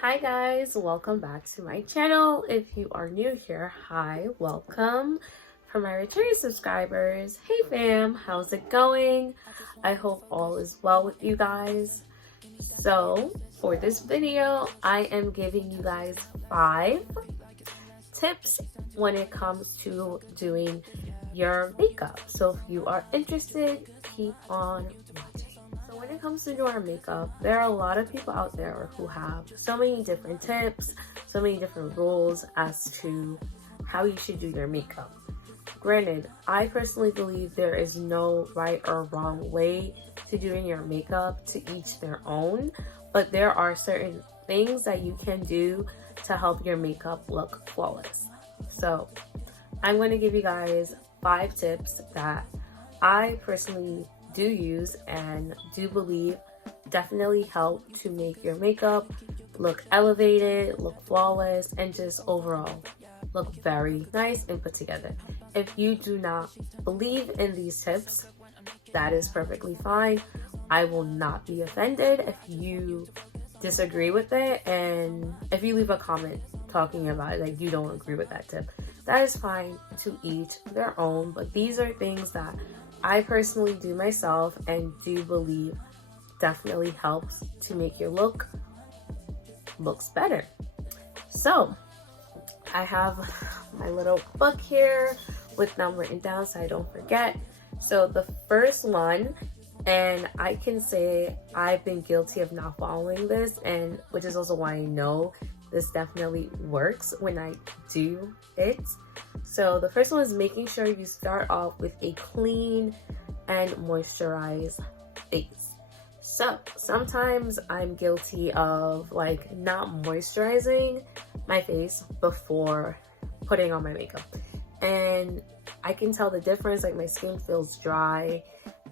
Hi guys, welcome back to my channel. If you are new here, hi, welcome. For my returning subscribers, hey fam, how's it going? I hope all is well with you guys. So for this video, I am giving you guys 5 tips when it comes to doing your makeup. So if you are interested, keep on watching. So when it comes to doing our makeup, there are a lot of people out there who have so many different tips, so many different rules as to how you should do your makeup. Granted, I personally believe there is no right or wrong way to doing your makeup, to each their own, but there are certain things that you can do to help your makeup look flawless. So I'm going to give you guys 5 tips that I personally do use and do believe definitely help to make your makeup look elevated, look flawless, and just overall look very nice and put together. If you do not believe in these tips, that is perfectly fine. I will not be offended if you disagree with it, and if you leave a comment talking about it, like you don't agree with that tip, that is fine, to each their own. But these are things that I personally do myself and do believe definitely helps to make your looks better. So I have my little book here with them written down so I don't forget. So the first one, and I can say I've been guilty of not following this, and which is also why I know this definitely works when I do it. So the first one is making sure you start off with a clean and moisturized face. So sometimes I'm guilty of like not moisturizing my face before putting on my makeup, and I can tell the difference. Like my skin feels dry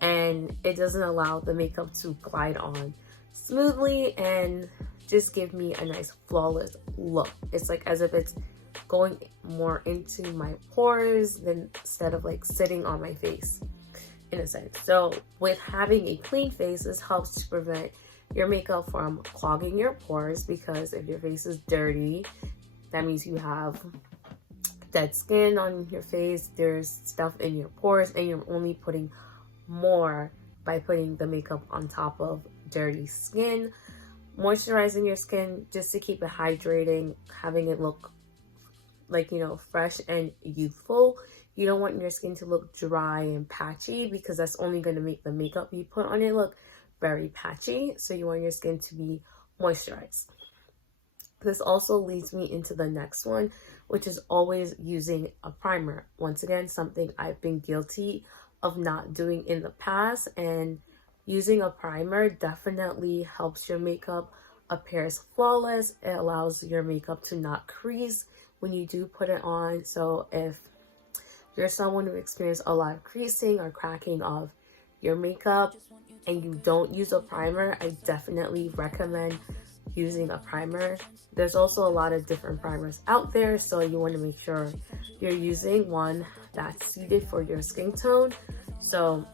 and it doesn't allow the makeup to glide on smoothly and just give me a nice flawless look. It's like as if it's going more into my pores than instead of like sitting on my face in a sense. So with having a clean face, this helps to prevent your makeup from clogging your pores, because if your face is dirty, that means you have dead skin on your face, there's stuff in your pores, and you're only putting more by putting the makeup on top of dirty skin. Moisturizing your skin just to keep it hydrating, having it look like, you know, fresh and youthful. You don't want your skin to look dry and patchy, because that's only going to make the makeup you put on it look very patchy. So you want your skin to be moisturized. This also leads me into the next one, which is always using a primer. Once again, something I've been guilty of not doing in the past, and using a primer definitely helps your makeup appears flawless. It allows your makeup to not crease when you do put it on. So if you're someone who experiences a lot of creasing or cracking of your makeup and you don't use a primer, I definitely recommend using a primer. There's also a lot of different primers out there, so you want to make sure you're using one that's suited for your skin tone. So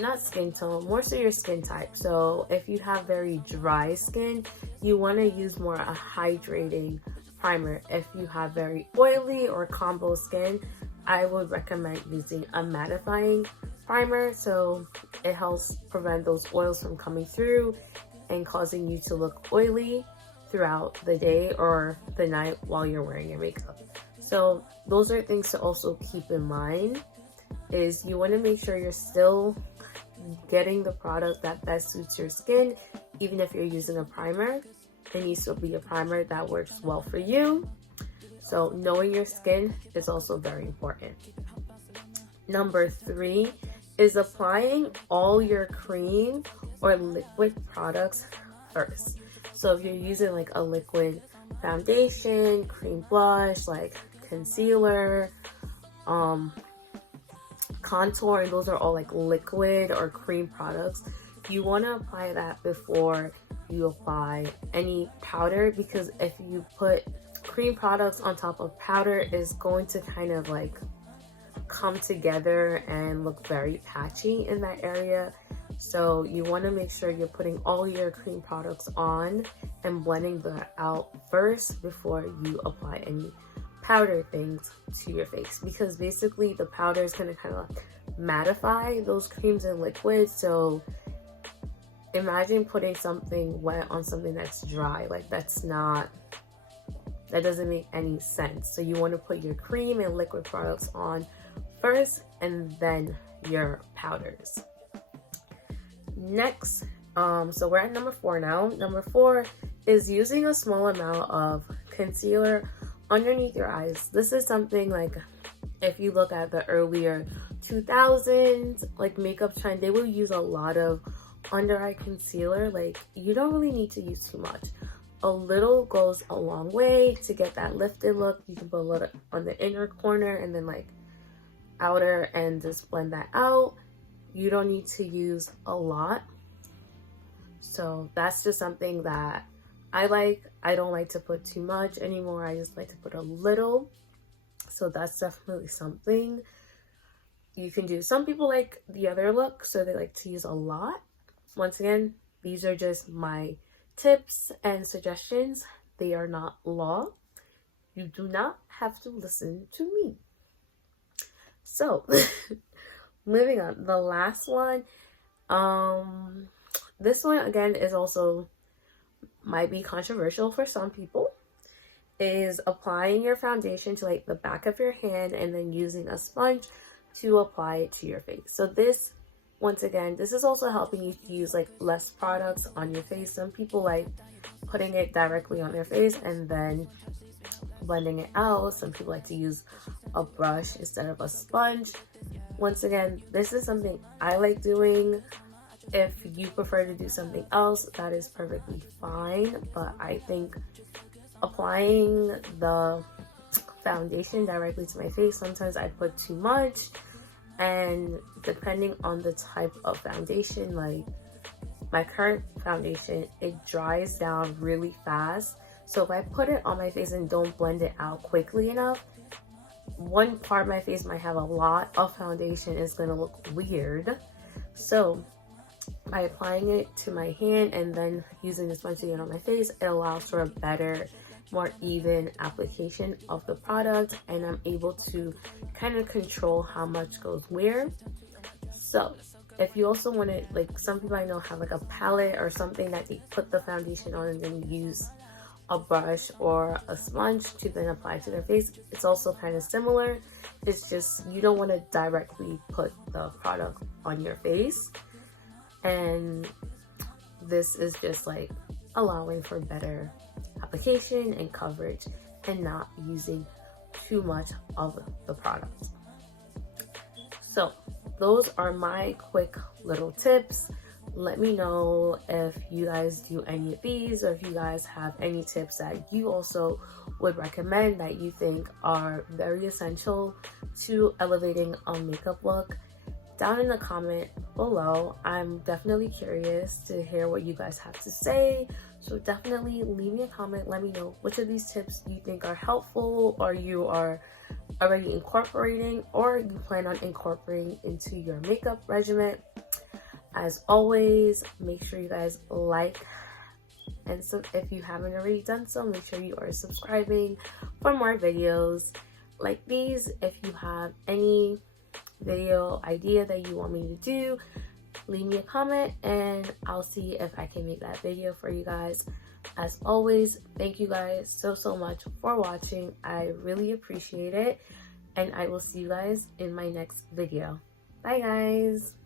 not skin tone, more so your skin type. So if you have very dry skin, you want to use more a hydrating primer. If you have very oily or combo skin, I would recommend using a mattifying primer, so it helps prevent those oils from coming through and causing you to look oily throughout the day or the night while you're wearing your makeup. So those are things to also keep in mind, is you want to make sure you're still getting the product that best suits your skin. Even if you're using a primer, it needs to be a primer that works well for you. So knowing your skin is also very important. Number 3 is applying all your cream or liquid products first. So if you're using like a liquid foundation, cream blush, like concealer, contour, and those are all like liquid or cream products, you want to apply that before you apply any powder, because if you put cream products on top of powder, is going to kind of like come together and look very patchy in that area. So you want to make sure you're putting all your cream products on and blending that out first before you apply any powder things to your face, because basically the powder is going to kind of mattify those creams and liquids. So imagine putting something wet on something that's dry. Like that doesn't make any sense. So you want to put your cream and liquid products on first and then your powders. Next, so we're at number 4 now. Number 4 is using a small amount of concealer underneath your eyes. This is something like, if you look at the earlier 2000s like makeup trend, they will use a lot of under eye concealer. Like you don't really need to use too much. A little goes a long way to get that lifted look. You can put a little on the inner corner and then like outer and just blend that out. You don't need to use a lot. So that's just something that I like. I don't like to put too much anymore. I just like to put a little. So that's definitely something you can do. Some people like the other look, so they like to use a lot. Once again, these are just my tips and suggestions. They are not law. You do not have to listen to me. So moving on, the last one, this one again is also might be controversial for some people, is applying your foundation to like the back of your hand and then using a sponge to apply it to your face. So this, once again, this is also helping you to use like less products on your face. Some people like putting it directly on their face and then blending it out. Some people like to use a brush instead of a sponge. Once again, this is something I like doing. If you prefer to do something else, that is perfectly fine. But I think applying the foundation directly to my face, sometimes I put too much, and depending on the type of foundation, like my current foundation, it dries down really fast. So if I put it on my face and don't blend it out quickly enough, one part of my face might have a lot of foundation. It's going to look weird. So by applying it to my hand and then using the sponge to get on my face, it allows for a better, more even application of the product, and I'm able to kind of control how much goes where. So if you also want to, like some people I know have like a palette or something that they put the foundation on and then use a brush or a sponge to then apply to their face, it's also kind of similar. It's just you don't want to directly put the product on your face, and this is just like allowing for better application and coverage and not using too much of the product. So those are my quick little tips. Let me know if you guys do any of these, or if you guys have any tips that you also would recommend that you think are very essential to elevating a makeup look. Down in the comment below, I'm definitely curious to hear what you guys have to say. So definitely leave me a comment. Let me know which of these tips you think are helpful, or you are already incorporating, or you plan on incorporating into your makeup regimen. As always, make sure you guys like, and so if you haven't already done so, make sure you are subscribing for more videos like these. If you have any video idea that you want me to do, leave me a comment and I'll see if I can make that video for you guys. As always, thank you guys so much for watching. I really appreciate it, and I will see you guys in my next video. Bye guys.